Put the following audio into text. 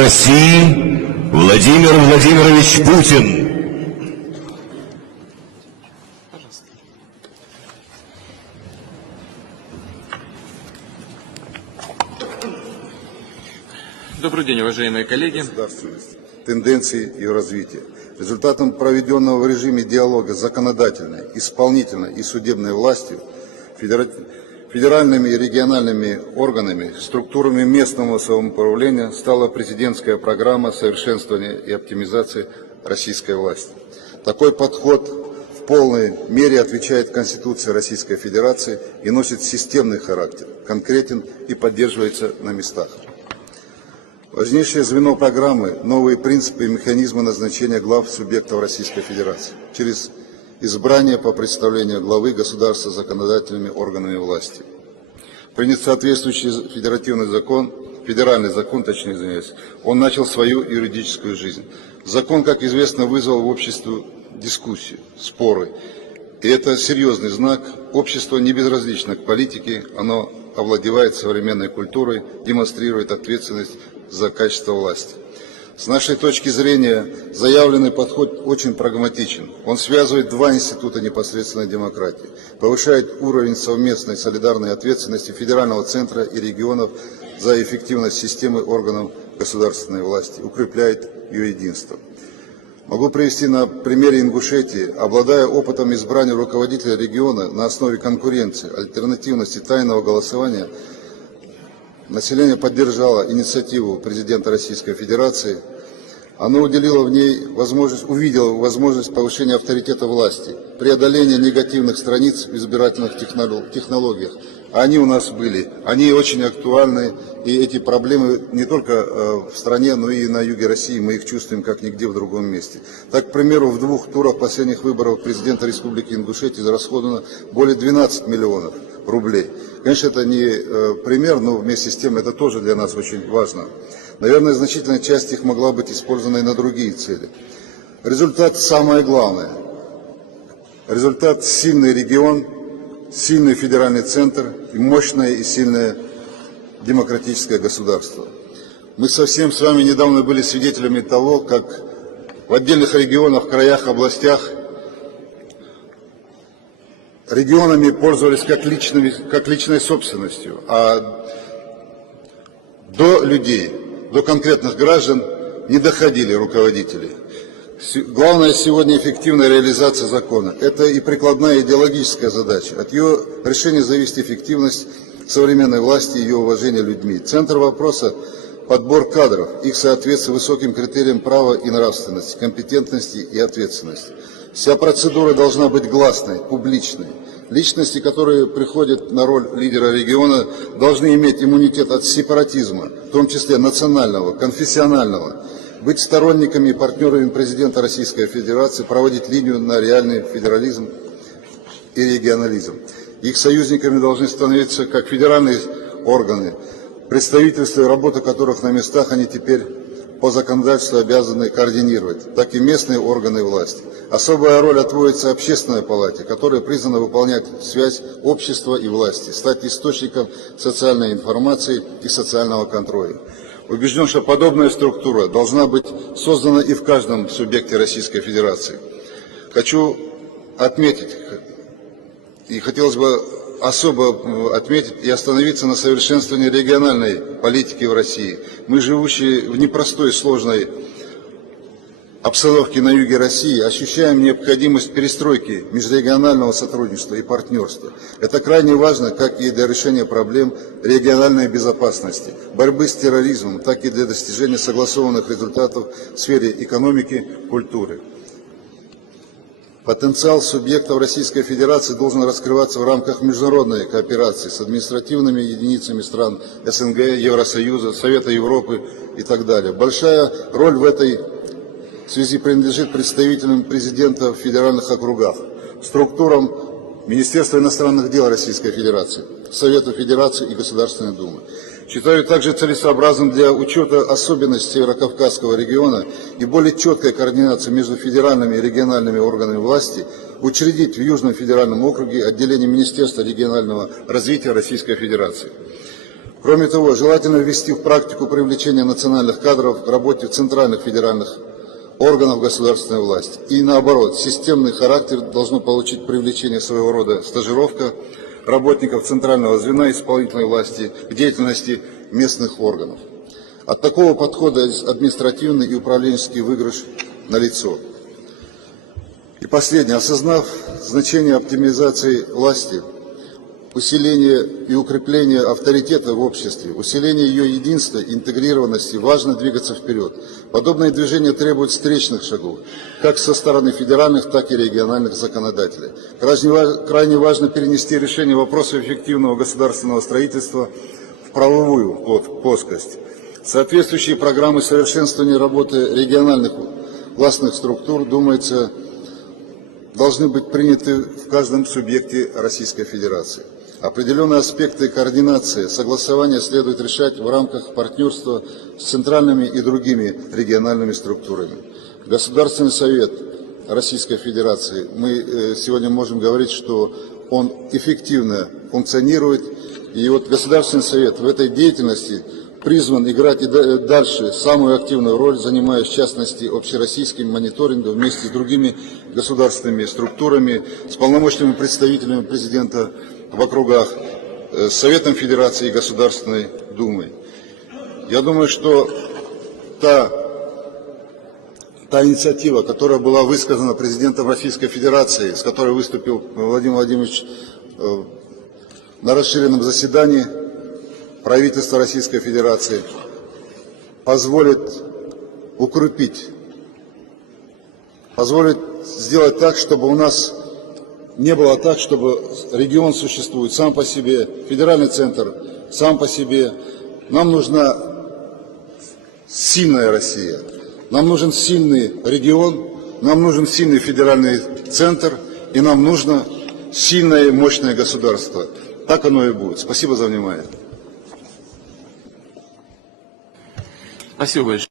России Владимир Владимирович Путин. Добрый день, уважаемые коллеги. Тенденции ее развития. Результатом проведенного в режиме диалога с законодательной, исполнительной и судебной властью, федеральными и региональными органами, структурами местного самоуправления стала президентская программа совершенствования и оптимизации российской власти. Такой подход в полной мере отвечает Конституции Российской Федерации и носит системный характер, конкретен и поддерживается на местах. Важнейшее звено программы – новые принципы и механизмы назначения глав субъектов Российской Федерации через избрание по представлению главы государства законодательными органами власти. Принят соответствующий федеральный закон, он начал свою юридическую жизнь. Закон, как известно, вызвал в обществе дискуссии, споры. И это серьезный знак. Общество не безразлично к политике, оно овладевает современной культурой, демонстрирует ответственность за качество власти. С нашей точки зрения, заявленный подход очень прагматичен. Он связывает два института непосредственной демократии, повышает уровень совместной солидарной ответственности федерального центра и регионов за эффективность системы органов государственной власти, укрепляет ее единство. Могу привести на примере Ингушетии. Обладая опытом избрания руководителя региона на основе конкуренции, альтернативности, тайного голосования, население поддержало инициативу президента Российской Федерации. Оно увидело возможность повышения авторитета власти, преодоления негативных страниц в избирательных технологиях. Они у нас были, они очень актуальны, и эти проблемы не только в стране, но и на юге России, мы их чувствуем как нигде в другом месте. Так, к примеру, в 2 турах последних выборов президента Республики Ингушетия израсходовано более 12 миллионов рублей. Конечно, это не пример, но вместе с тем это тоже для нас очень важно. Наверное, значительная часть их могла быть использована и на другие цели. Результат самое главное. Результат – сильный регион, сильный федеральный центр и мощное и сильное демократическое государство. Мы совсем с вами недавно были свидетелями того, как в отдельных регионах, краях, областях регионами пользовались как личной собственностью, а до людей, до конкретных граждан не доходили руководители. Главное сегодня эффективная реализация закона. Это и прикладная идеологическая задача. От ее решения зависит эффективность современной власти и ее уважение людьми. Центр вопроса – подбор кадров, их соответствие высоким критериям права и нравственности, компетентности и ответственности. Вся процедура должна быть гласной, публичной. Личности, которые приходят на роль лидера региона, должны иметь иммунитет от сепаратизма, в том числе национального, конфессионального, быть сторонниками и партнерами президента Российской Федерации, проводить линию на реальный федерализм и регионализм. Их союзниками должны становиться как федеральные органы, представительства и работа которых на местах они теперь по законодательству обязаны координировать, так и местные органы власти. Особая роль отводится Общественной палате, которая призвана выполнять связь общества и власти, стать источником социальной информации и социального контроля. Убежден, что подобная структура должна быть создана и в каждом субъекте Российской Федерации. Хочу отметить, и хотелось бы особо отметить и остановиться на совершенствовании региональной политики в России. Мы, живущие в непростой, сложной обстановке на юге России, ощущаем необходимость перестройки межрегионального сотрудничества и партнерства. Это крайне важно как и для решения проблем региональной безопасности, борьбы с терроризмом, так и для достижения согласованных результатов в сфере экономики, культуры. Потенциал субъектов Российской Федерации должен раскрываться в рамках международной кооперации с административными единицами стран СНГ, Евросоюза, Совета Европы и так далее. Большая роль в этой связи принадлежит представителям президента в федеральных округах, структурам Министерства иностранных дел Российской Федерации, Совета Федерации и Государственной Думы. Считаю также целесообразным для учета особенностей Северокавказского региона и более четкой координации между федеральными и региональными органами власти учредить в Южном федеральном округе отделение Министерства регионального развития Российской Федерации. Кроме того, желательно ввести в практику привлечения национальных кадров к работе в центральных федеральных органов государственной власти. И наоборот, системный характер должно получить привлечение своего рода стажировка работников центрального звена исполнительной власти к деятельности местных органов. От такого подхода административный и управленческий выигрыш налицо. И последнее. Осознав значение оптимизации власти, усиление и укрепление авторитета в обществе, усиление ее единства и интегрированности, важно двигаться вперед. Подобные движения требуют встречных шагов, как со стороны федеральных, так и региональных законодателей. Крайне важно перенести решение вопросов эффективного государственного строительства в правовую плоскость. Соответствующие программы совершенствования работы региональных властных структур, думается, должны быть приняты в каждом субъекте Российской Федерации. Определенные аспекты координации, согласования следует решать в рамках партнерства с центральными и другими региональными структурами. Государственный совет Российской Федерации, мы сегодня можем говорить, что он эффективно функционирует, и вот Государственный совет в этой деятельности призван играть и дальше самую активную роль, занимаясь в частности общероссийским мониторингом вместе с другими государственными структурами, с полномочными представителями президента в округах, с Советом Федерации и Государственной Думой. Я думаю, что та инициатива, которая была высказана президентом Российской Федерации, с которой выступил Владимир Владимирович на расширенном заседании правительства Российской Федерации, позволит укрепить, позволит сделать так, чтобы у нас не было так, чтобы регион существует сам по себе, федеральный центр сам по себе. Нам нужна сильная Россия, нам нужен сильный регион, нам нужен сильный федеральный центр, и нам нужно сильное и мощное государство. Так оно и будет. Спасибо за внимание. Спасибо большое.